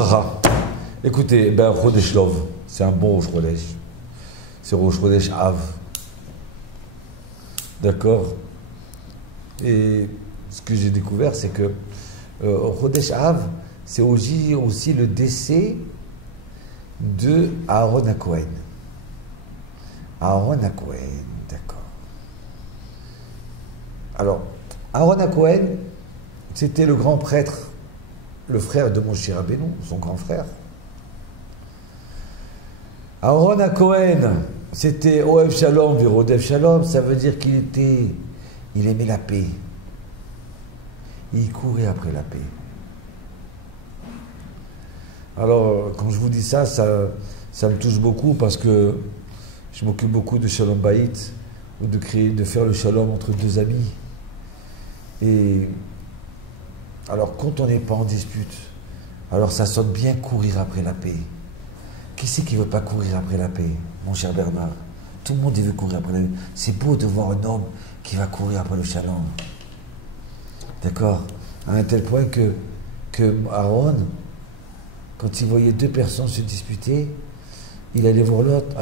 Bracha. Écoutez, ben, Chodesh Lov, c'est un bon Rosh Chodesh. C'est Rosh Chodesh Av. D'accord? Et ce que j'ai découvert, c'est que Chodesh Av, c'est aussi le décès de Aaron HaKohen. Aaron HaKohen, d'accord. Alors, Aaron HaKohen, c'était le grand prêtre, le frère de Moshe Rabbeinu, son grand frère. Aaron HaKohen, c'était Ohev Shalom, Virodev Shalom, ça veut dire il aimait la paix. Il courait après la paix. Alors, quand je vous dis ça, ça me touche beaucoup parce que je m'occupe beaucoup de Shalom Bayit, ou de faire le Shalom entre deux amis. Et alors, quand on n'est pas en dispute, alors ça sonne bien courir après la paix. Qui c'est qui ne veut pas courir après la paix, mon cher Bernard? Tout le monde il veut courir après la paix. C'est beau de voir un homme qui va courir après le Shalom. D'accord? À un tel point que Aaron, quand il voyait deux personnes se disputer, il allait voir l'autre,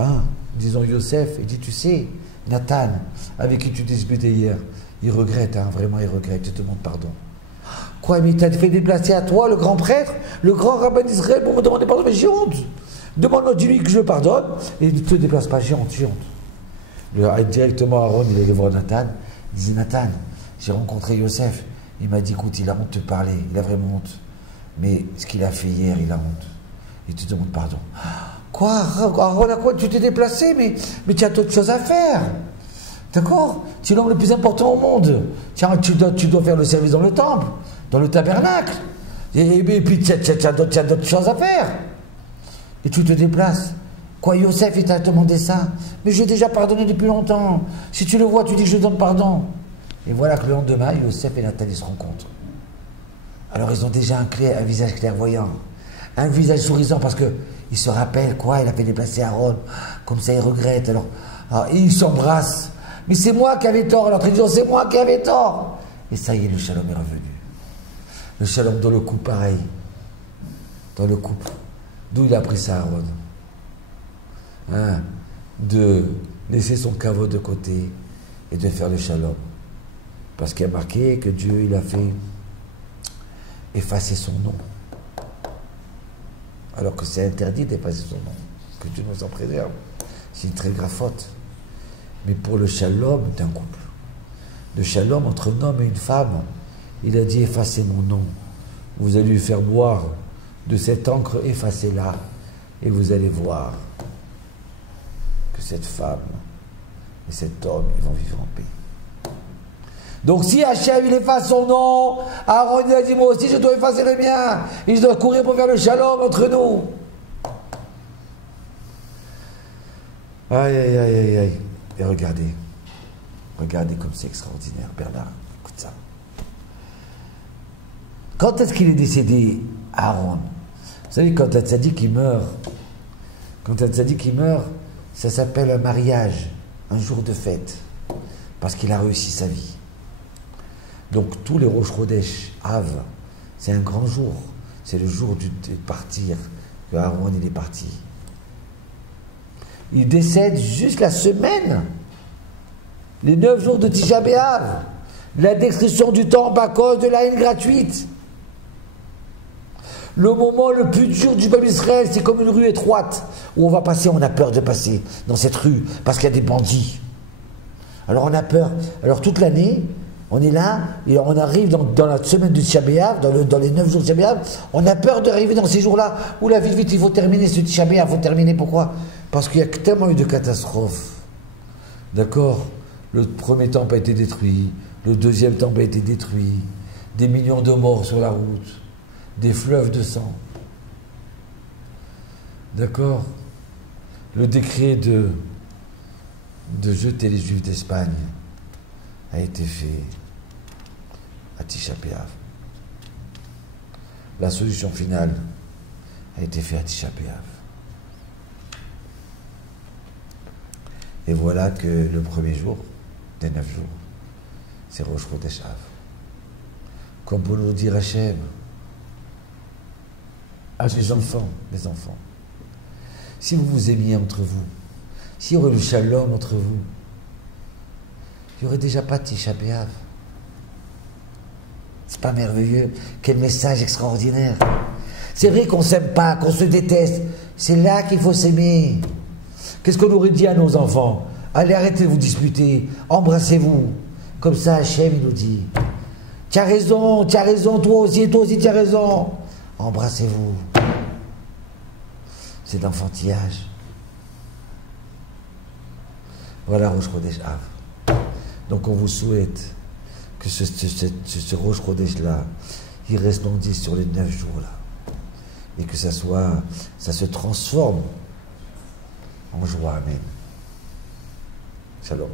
disons Yosef, il dit, tu sais, Nathan, avec qui tu disputais hier, il regrette, vraiment il regrette, il te demande pardon. Quoi, mais il t'a fait déplacer à toi, le grand prêtre, le grand rabbin d'Israël, pour me demander pardon, mais j'ai honte. Demande-moi, dis-lui que je le pardonne, et il ne te déplace pas, j'ai honte, j'ai honte. Directement, Aaron, il allait voir Nathan, il dit, Nathan, j'ai rencontré Yosef, il m'a dit, écoute, il a honte de te parler, il a vraiment honte. Mais ce qu'il a fait hier, il a honte. Il te demande pardon. Quoi, Aaron, à quoi tu t'es déplacé, mais tu as d'autres choses à faire. D'accord? Tu es l'homme le plus important au monde. Tiens, tu dois faire le service dans le temple, dans le tabernacle. Et puis tu as d'autres choses à faire. Et tu te déplaces. Quoi, Yosef, il t'a demandé ça? Mais j'ai déjà pardonné depuis longtemps. Si tu le vois, tu dis que je donne pardon. Et voilà que le lendemain, Yosef et Nathan se rencontrent. Alors ils ont déjà un visage clairvoyant, un visage souriant parce qu'ils se rappellent quoi, il a fait déplacer Aaron, comme ça il regrette. Alors ils s'embrassent. Mais c'est moi qui avais tort. Alors ils disent, c'est moi qui avais tort. Et ça y est, le shalom est revenu. Le shalom dans le couple, pareil. Dans le couple. D'où il a pris ça, Aaron? De laisser son caveau de côté et de faire le shalom. Parce qu'il y a marqué que Dieu, il a fait effacer son nom. Alors que c'est interdit d'effacer son nom. Que Dieu nous en préserve. C'est une très grave faute. Mais pour le shalom d'un couple, le shalom entre un homme et une femme, il a dit effacez mon nom. Vous allez lui faire boire de cette encre, effacez-la. Et vous allez voir que cette femme et cet homme, ils vont vivre en paix. Donc si Hachem il efface son nom, Aaron il a dit moi aussi je dois effacer le mien, et je dois courir pour faire le shalom entre nous. Aïe aïe aïe aïe aïe. Et regardez comme c'est extraordinaire, Bernard, écoute ça. Quand est-ce qu'il est décédé, Aaron? Vous savez, quand un tzaddik il meurt, ça s'appelle un mariage, un jour de fête, parce qu'il a réussi sa vie. Donc tous les Rosh Chodesh, Av, c'est un grand jour. C'est le jour de partir, que Aaron il est parti. Il décède juste la semaine, les 9 jours de Tisha B'Av, la destruction du temple à cause de la haine gratuite. Le moment le plus dur du peuple d'Israël, c'est comme une rue étroite, où on va passer, on a peur de passer dans cette rue, parce qu'il y a des bandits. Alors on a peur. Alors toute l'année, on est là, et on arrive dans la semaine du Tisha B'Av, dans les 9 jours de Tisha B'Av, on a peur d'arriver dans ces jours-là, où la vite, il faut terminer ce Tisha B'Av, il faut terminer, pourquoi? Parce qu'il y a tellement eu de catastrophes. D'accord? Le premier temple a été détruit, le deuxième temple a été détruit, des millions de morts sur la route, des fleuves de sang. D'accord? Le décret de jeter les Juifs d'Espagne a été fait à Tisha B'Av. La solution finale a été faite à Tisha B'Av. Et voilà que le premier jour des 9 jours, c'est Rosh Chodesh Av. Comme pour nous dire Hachem, mes enfants, si vous vous aimiez entre vous, s'il y aurait le shalom entre vous, il n'y aurait déjà pas de Tisha B'Av. C'est pas merveilleux? Quel message extraordinaire! C'est vrai qu'on s'aime pas, qu'on se déteste. C'est là qu'il faut s'aimer. Qu'est-ce qu'on aurait dit à nos enfants? Allez, arrêtez de vous disputer, embrassez-vous. Comme ça, Hachem, il nous dit, tu as raison, toi aussi, tu as raison. Embrassez-vous. C'est l'enfantillage. Voilà Rosh Chodesh Av. Donc on vous souhaite que ce Rosh Chodesh là, il resplendisse sur les 9 jours là. Et que ça se transforme en joie. Amen. Shalom.